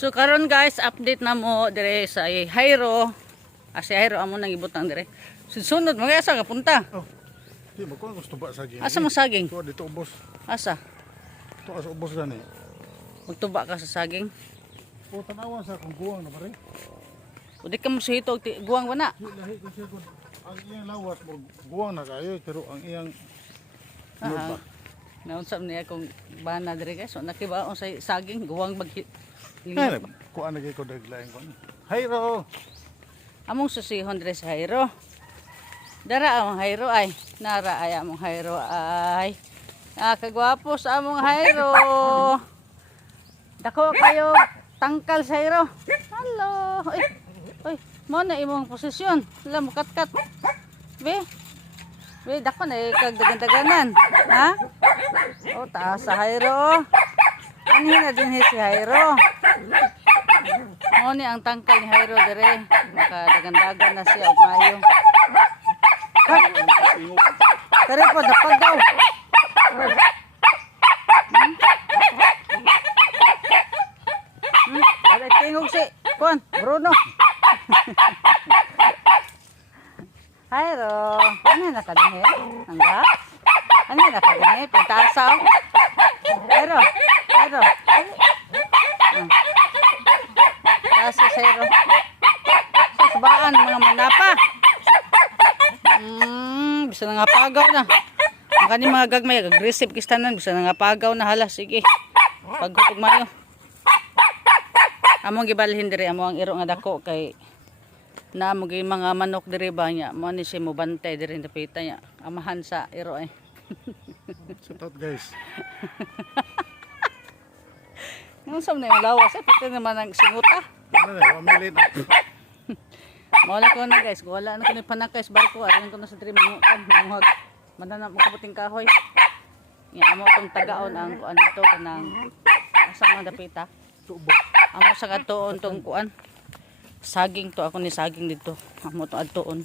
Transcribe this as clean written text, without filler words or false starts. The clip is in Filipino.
So karon guys, update na mo dire sa Hayro. Si Hayro amo nang ibutang dire. Sunod mga asa ka punta. Oh. Di mo ko gusto ba saging. Asa mo saging? To dito ubos. Asa? To as ubos gani. Magtuba ka sa saging. O tanawan sa kung guwang na pare. Udi ka mo suhito guwang ba na? Di lahi kasi kun ang iyang lawas mo guwang na kayo pero ang iyang Aha. Naunsam niya kung bana dire guys. So nakibaon sa saging guwang mag Ay, kuan lagi ko daglain ko. Hayro. among susihon dire sa Hayro. Dara among Hayro ay nara ay among Hayro ay. Kagwapo sa among Hayro. Dako kayo tangkal sa Hayro. Hello. Oy, mo na imong posisyon. Wala mo kat-kat. Be. Be dako na kagdagan-daganan. Ha? O taas sa Hayro. Ano na din si Hayro? Mo ni ang tangkal ni Hayro dire. Makadagan-dagan na siya og mayo. Kare po napagaw. Ada tingog si Kuan Bruno. Hayro, ano na ka din Angga? Ano na ka din Pintasaw? Hayro, Hayro. Kasi Hayro. Sabaan mga manapa. Bisa na nga pagaw na. Ang kaning mga gagmay, aggressive kistanan, bisa na nga pagaw na hala. Sige, pagkutog mayo. Among gibalhin diri, amo ang iro nga dako kay na mo mga manok diri ba niya. Mo ni siya mo bantay diri napita niya. Amahan sa iro eh. Shout out guys. Yung sam na yung lawas, pati naman ang singuta. Ano na, wamilit. Mawala ko na guys, wala na ko na panakay sa barko. Arin ko na sa diri manguhag. Manana mo kabuting kahoy. Nga amo tong tagaon ang kuan dito kanang asa man dapita. Tubo. Amo sa katuon tong kuan. Saging to ako ni saging dito. Amo to adtuon.